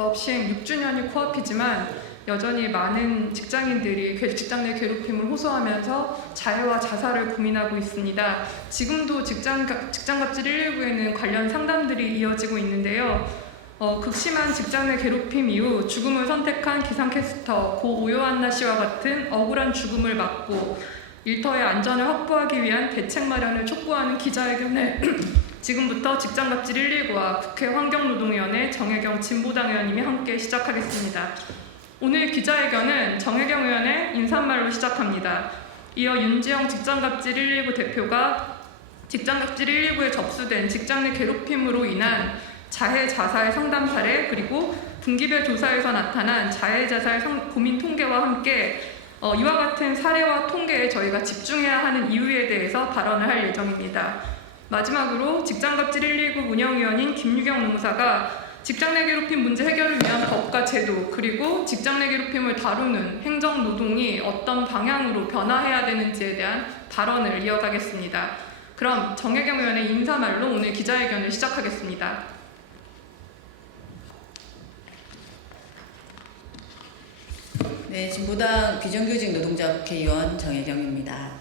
정의경제금지법 시행 6주년이 코앞이지만 여전히 많은 직장인들이 직장 내 괴롭힘을 호소하면서 자해와 자살을 고민하고 있습니다. 지금도 직장갑질 119에는 관련 상담들이 이어지고 있는데요. 극심한 직장 내 괴롭힘 이후 죽음을 선택한 기상캐스터 고 오요한나 씨와 같은 억울한 죽음을 막고 일터의 안전을 확보하기 위한 대책 마련을 촉구하는 기자회견을 지금부터 직장갑질 119와 국회 환경노동위원회 정혜경 진보당 의원님이 함께 시작하겠습니다. 오늘 기자회견은 정혜경 의원의 인사말로 시작합니다. 이어 윤지영 직장갑질 119 대표가 직장갑질 119에 접수된 직장 내 괴롭힘으로 인한 자해, 자살 상담 사례 그리고 분기별 조사에서 나타난 자해, 자살 고민 통계와 함께 이와 같은 사례와 통계에 저희가 집중해야 하는 이유에 대해서 발언을 할 예정입니다. 마지막으로 직장갑질 119 운영위원인 김유경 노무사가 직장 내 괴롭힘 문제 해결을 위한 법과 제도 그리고 직장 내 괴롭힘을 다루는 행정 노동이 어떤 방향으로 변화해야 되는지에 대한 발언을 이어가겠습니다. 그럼 정혜경 의원의 인사말로 오늘 기자회견을 시작하겠습니다. 네, 진보당 비정규직 노동자 국회의원 정혜경입니다.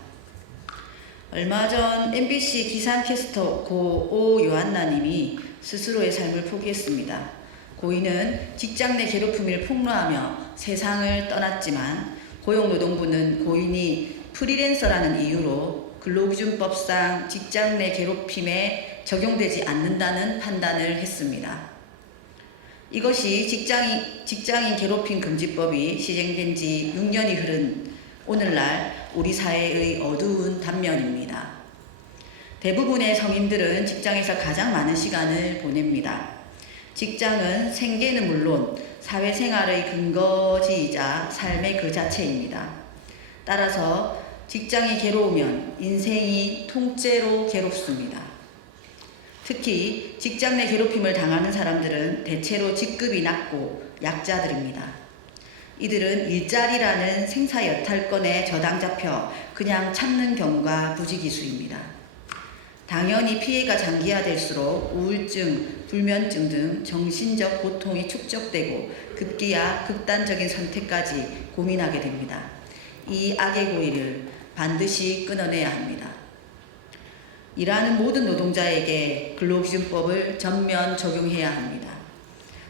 얼마 전 MBC 기상캐스터 고 오요한나님이 스스로의 삶을 포기했습니다. 고인은 직장 내 괴롭힘을 폭로하며 세상을 떠났지만 고용노동부는 고인이 프리랜서라는 이유로 근로기준법상 직장 내 괴롭힘에 적용되지 않는다는 판단을 했습니다. 이것이 직장인 괴롭힘 금지법이 시행된 지 6년이 흐른 오늘날 우리 사회의 어두운 단면입니다. 대부분의 성인들은 직장에서 가장 많은 시간을 보냅니다. 직장은 생계는 물론 사회생활의 근거지이자 삶의 그 자체입니다. 따라서 직장이 괴로우면 인생이 통째로 괴롭습니다. 특히 직장 내 괴롭힘을 당하는 사람들은 대체로 직급이 낮고 약자들입니다. 이들은 일자리라는 생사 여탈권에 저당 잡혀 그냥 참는 경우가 부지기수입니다. 당연히 피해가 장기화될수록 우울증, 불면증 등 정신적 고통이 축적되고 급기야 극단적인 선택까지 고민하게 됩니다. 이 악의 고리를 반드시 끊어내야 합니다. 일하는 모든 노동자에게 근로기준법을 전면 적용해야 합니다.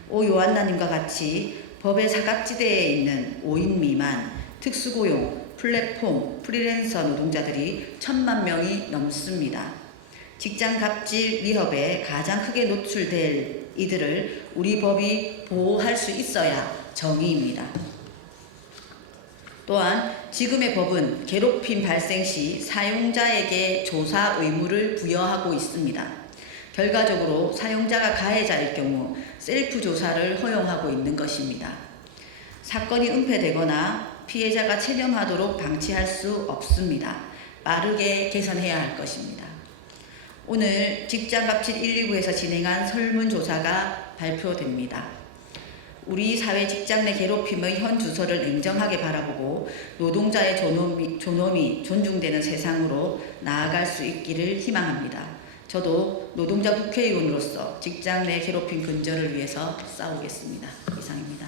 오요한나님과 같이 법의 사각지대에 있는 5인 미만, 특수고용, 플랫폼, 프리랜서 노동자들이 1,000만 명이 넘습니다. 직장갑질 위협에 가장 크게 노출될 이들을 우리 법이 보호할 수 있어야 정의입니다. 또한 지금의 법은 괴롭힘 발생 시 사용자에게 조사 의무를 부여하고 있습니다. 결과적으로 사용자가 가해자일 경우 셀프 조사를 허용하고 있는 것입니다. 사건이 은폐되거나 피해자가 체념하도록 방치할 수 없습니다. 빠르게 개선해야 할 것입니다. 오늘 직장갑질 119에서 진행한 설문조사가 발표됩니다. 우리 사회 직장 내 괴롭힘의 현 주소를 냉정하게 바라보고 노동자의 존엄이 존중되는 세상으로 나아갈 수 있기를 희망합니다. 저도 노동자 국회의원으로서 직장 내 괴롭힘 근절을 위해서 싸우겠습니다. 이상입니다.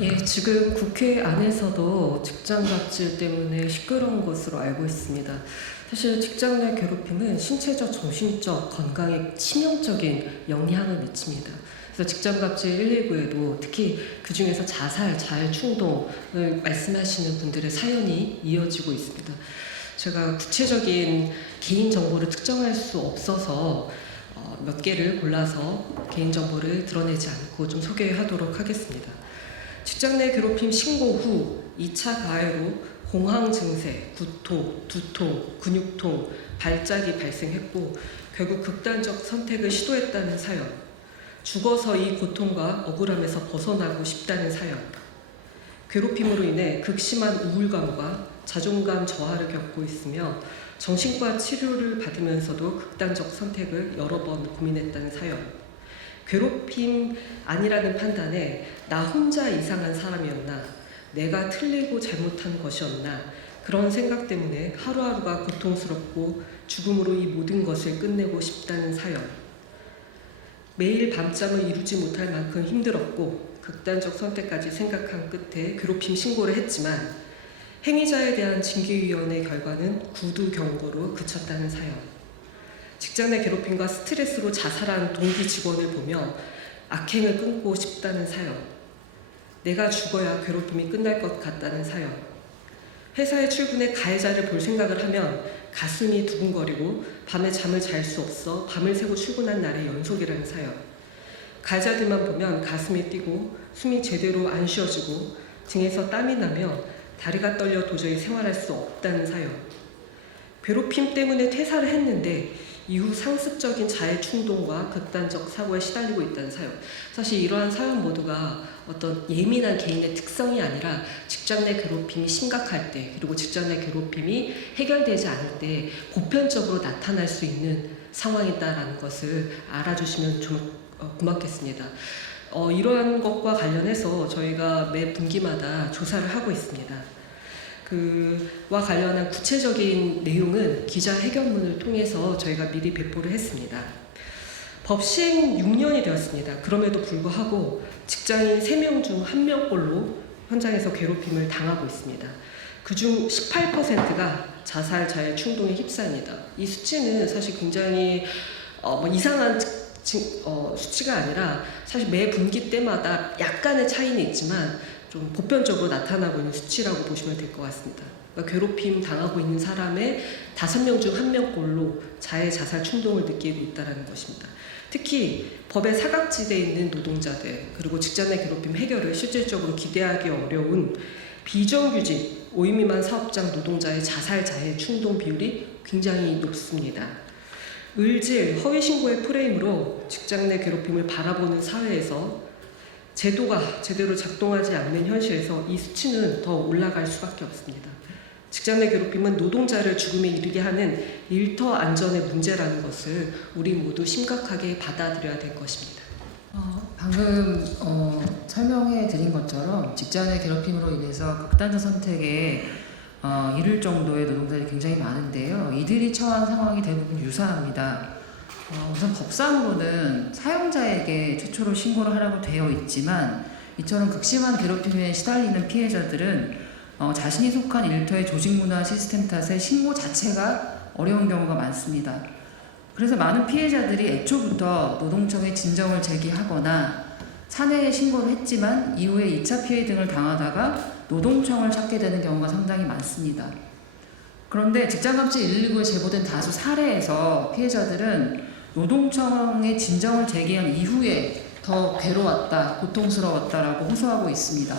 예, 지금 국회 안에서도 직장갑질 때문에 시끄러운 것으로 알고 있습니다. 사실 직장 내 괴롭힘은 신체적, 정신적 건강에 치명적인 영향을 미칩니다. 그래서 직장갑질 119에도 특히 그 중에서 자살, 자해 충동을 말씀하시는 분들의 사연이 이어지고 있습니다. 제가 구체적인 개인 정보를 특정할 수 없어서 몇 개를 골라서 개인 정보를 드러내지 않고 좀 소개하도록 하겠습니다. 직장 내 괴롭힘 신고 후 2차 가해로 공황 증세, 구토, 두통, 근육통, 발작이 발생했고 결국 극단적 선택을 시도했다는 사연, 죽어서 이 고통과 억울함에서 벗어나고 싶다는 사연, 괴롭힘으로 인해 극심한 우울감과 자존감 저하를 겪고 있으며 정신과 치료를 받으면서도 극단적 선택을 여러 번 고민했다는 사연, 괴롭힘 아니라는 판단에 나 혼자 이상한 사람이었나, 내가 틀리고 잘못한 것이었나, 그런 생각 때문에 하루하루가 고통스럽고 죽음으로 이 모든 것을 끝내고 싶다는 사연, 매일 밤잠을 이루지 못할 만큼 힘들었고 극단적 선택까지 생각한 끝에 괴롭힘 신고를 했지만 행위자에 대한 징계위원회 결과는 구두 경고로 그쳤다는 사연. 직장 내 괴롭힘과 스트레스로 자살한 동기 직원을 보며 악행을 끊고 싶다는 사연. 내가 죽어야 괴롭힘이 끝날 것 같다는 사연. 회사에 출근해 가해자를 볼 생각을 하면 가슴이 두근거리고 밤에 잠을 잘 수 없어 밤을 새고 출근한 날의 연속이라는 사연. 가해자들만 보면 가슴이 뛰고 숨이 제대로 안 쉬어지고 등에서 땀이 나며 다리가 떨려 도저히 생활할 수 없다는 사연. 괴롭힘 때문에 퇴사를 했는데 이후 상습적인 자해 충동과 극단적 사고에 시달리고 있다는 사연. 사실 이러한 사연 모두가 어떤 예민한 개인의 특성이 아니라 직장 내 괴롭힘이 심각할 때, 그리고 직장 내 괴롭힘이 해결되지 않을 때 보편적으로 나타날 수 있는 상황이다라는 것을 알아주시면 좀 고맙겠습니다. 이러한 것과 관련해서 저희가 매 분기마다 조사를 하고 있습니다. 그와 관련한 구체적인 내용은 기자회견문을 통해서 저희가 미리 배포를 했습니다. 법 시행 6년이 되었습니다. 그럼에도 불구하고 직장인 3명 중 1명꼴로 현장에서 괴롭힘을 당하고 있습니다. 그중 18%가 자살, 자해 충동에 휩싸입니다. 이 수치는 사실 굉장히 이상한 수치가 아니라 사실 매 분기 때마다 약간의 차이는 있지만 좀 보편적으로 나타나고 있는 수치라고 보시면 될 것 같습니다. 그러니까 괴롭힘 당하고 있는 사람의 5명 중 1명꼴로 자해, 자살 충동을 느끼고 있다는 것입니다. 특히 법의 사각지대에 있는 노동자들, 그리고 직장 내 괴롭힘 해결을 실질적으로 기대하기 어려운 비정규직 5인 미만 사업장 노동자의 자살, 자해 충동 비율이 굉장히 높습니다. 을질, 허위신고의 프레임으로 직장 내 괴롭힘을 바라보는 사회에서 제도가 제대로 작동하지 않는 현실에서 이 수치는 더 올라갈 수밖에 없습니다. 직장 내 괴롭힘은 노동자를 죽음에 이르게 하는 일터 안전의 문제라는 것을 우리 모두 심각하게 받아들여야 될 것입니다. 방금 설명해 드린 것처럼 직장 내 괴롭힘으로 인해서 극단적 선택에 이를 정도의 노동자들이 굉장히 많은데요. 이들이 처한 상황이 대부분 유사합니다. 우선 법상으로는 사용자에게 최초로 신고를 하라고 되어 있지만 이처럼 극심한 괴롭힘에 시달리는 피해자들은 자신이 속한 일터의 조직문화 시스템 탓에 신고 자체가 어려운 경우가 많습니다. 그래서 많은 피해자들이 애초부터 노동청에 진정을 제기하거나 사내에 신고를 했지만 이후에 2차 피해 등을 당하다가 노동청을 찾게 되는 경우가 상당히 많습니다. 그런데 직장갑질 119에 제보된 다수 사례에서 피해자들은 노동청에 진정을 제기한 이후에 더 괴로웠다, 고통스러웠다라고 호소하고 있습니다.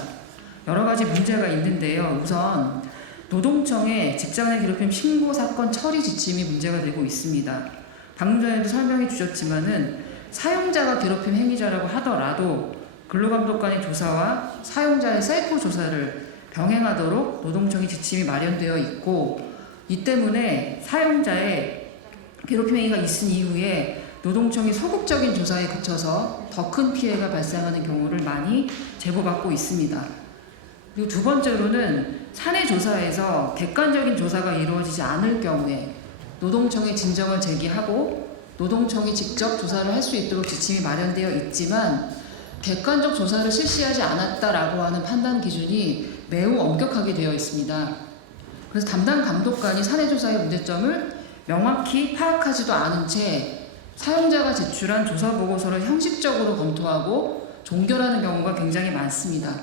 여러 가지 문제가 있는데요. 우선 노동청의 직장 내 괴롭힘 신고 사건 처리 지침이 문제가 되고 있습니다. 방금 전에도 설명해 주셨지만은 사용자가 괴롭힘 행위자라고 하더라도 근로감독관의 조사와 사용자의 셀프 조사를 병행하도록 노동청의 지침이 마련되어 있고, 이 때문에 사용자의 괴롭힘 행위가 있은 이후에 노동청이 소극적인 조사에 그쳐서 더 큰 피해가 발생하는 경우를 많이 제보받고 있습니다. 그리고 두 번째로는 사내 조사에서 객관적인 조사가 이루어지지 않을 경우에 노동청에 진정을 제기하고 노동청이 직접 조사를 할 수 있도록 지침이 마련되어 있지만 객관적 조사를 실시하지 않았다라고 하는 판단 기준이 매우 엄격하게 되어 있습니다. 그래서 담당 감독관이 사내 조사의 문제점을 명확히 파악하지도 않은 채 사용자가 제출한 조사 보고서를 형식적으로 검토하고 종결하는 경우가 굉장히 많습니다.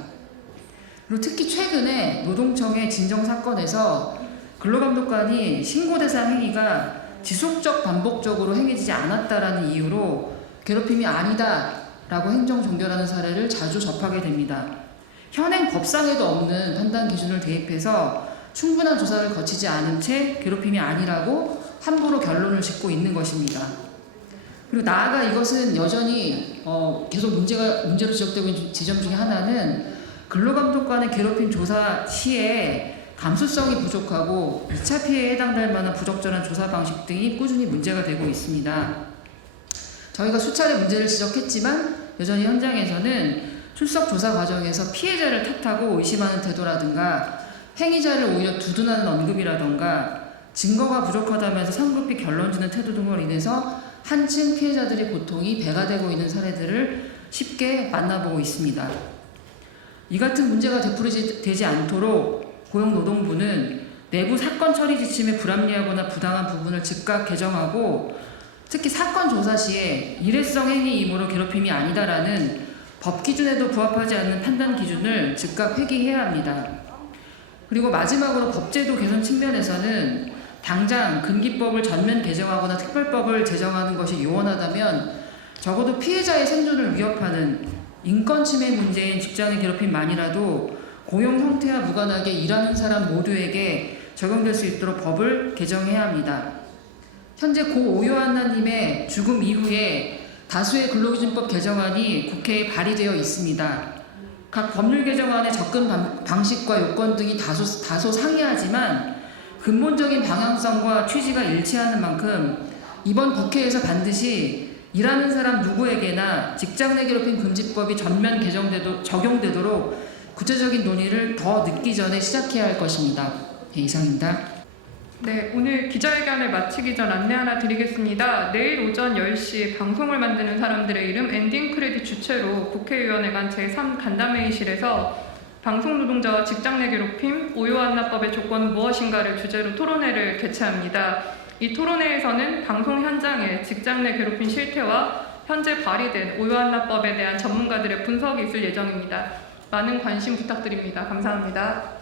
그리고 특히 최근에 노동청의 진정 사건에서 근로감독관이 신고 대상 행위가 지속적 반복적으로 행해지지 않았다라는 이유로 괴롭힘이 아니다라고 행정 종결하는 사례를 자주 접하게 됩니다. 현행 법상에도 없는 판단 기준을 대입해서 충분한 조사를 거치지 않은 채 괴롭힘이 아니라고 함부로 결론을 짓고 있는 것입니다. 그리고 나아가 이것은 여전히 계속 문제로 지적되고 있는 지점 중에 하나는 근로감독관의 괴롭힘 조사 시에 감수성이 부족하고 2차 피해에 해당될 만한 부적절한 조사 방식 등이 꾸준히 문제가 되고 있습니다. 저희가 수차례 문제를 지적했지만 여전히 현장에서는 출석 조사 과정에서 피해자를 탓하고 의심하는 태도라든가 행위자를 오히려 두둔하는 언급이라든가 증거가 부족하다면서 성급히 결론 짓는 태도 등으로 인해서 한층 피해자들의 고통이 배가 되고 있는 사례들을 쉽게 만나보고 있습니다. 이 같은 문제가 되풀이되지 않도록 고용노동부는 내부 사건 처리 지침에 불합리하거나 부당한 부분을 즉각 개정하고 특히 사건 조사 시에 일회성 행위 이모로 괴롭힘이 아니다라는 법 기준에도 부합하지 않는 판단 기준을 즉각 회귀해야 합니다. 그리고 마지막으로 법제도 개선 측면에서는 당장 금기법을 전면 개정하거나 특별법을 제정하는 것이 요원하다면 적어도 피해자의 생존을 위협하는 인권 침해 문제인 직장의 괴롭힘만이라도 고용 형태와 무관하게 일하는 사람 모두에게 적용될 수 있도록 법을 개정해야 합니다. 현재 고 오요한나님의 죽음 이후에 다수의 근로기준법 개정안이 국회에 발의되어 있습니다. 각 법률 개정안의 접근 방식과 요건 등이 다소 상이하지만 근본적인 방향성과 취지가 일치하는 만큼 이번 국회에서 반드시 일하는 사람 누구에게나 직장 내 괴롭힘 금지법이 전면 적용되도록 구체적인 논의를 더 늦기 전에 시작해야 할 것입니다. 네, 이상입니다. 네, 오늘 기자회견을 마치기 전 안내 하나 드리겠습니다. 내일 오전 10시 방송을 만드는 사람들의 이름 엔딩 크레딧 주최로 국회의원회관 제3간담회의실에서 방송 노동자와 직장 내 괴롭힘, 오요한나법의 조건은 무엇인가를 주제로 토론회를 개최합니다. 이 토론회에서는 방송 현장의 직장 내 괴롭힘 실태와 현재 발의된 오요한나법에 대한 전문가들의 분석이 있을 예정입니다. 많은 관심 부탁드립니다. 감사합니다.